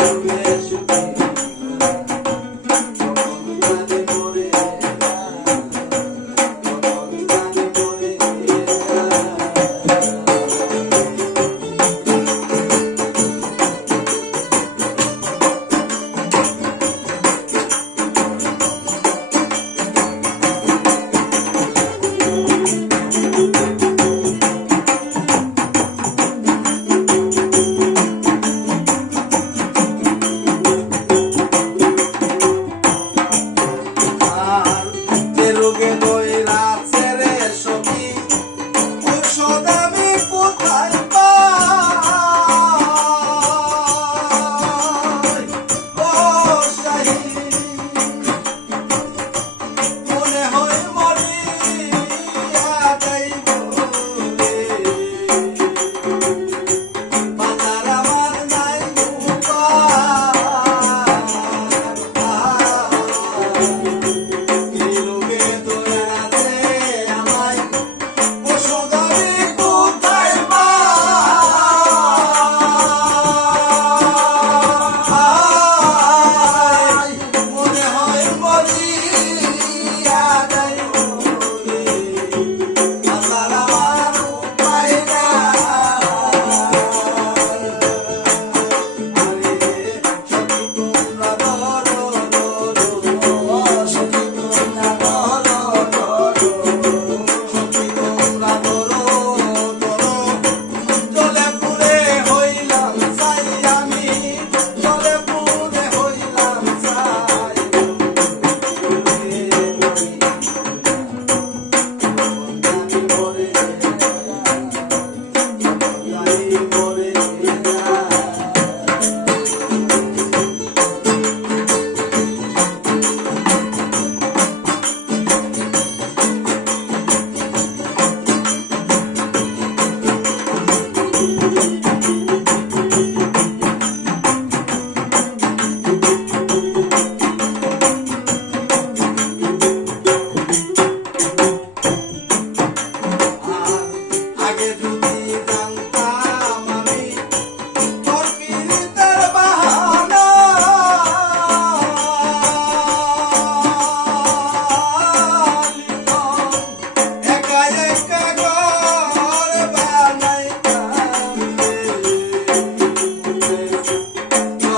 quer chover.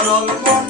Lord, Lord.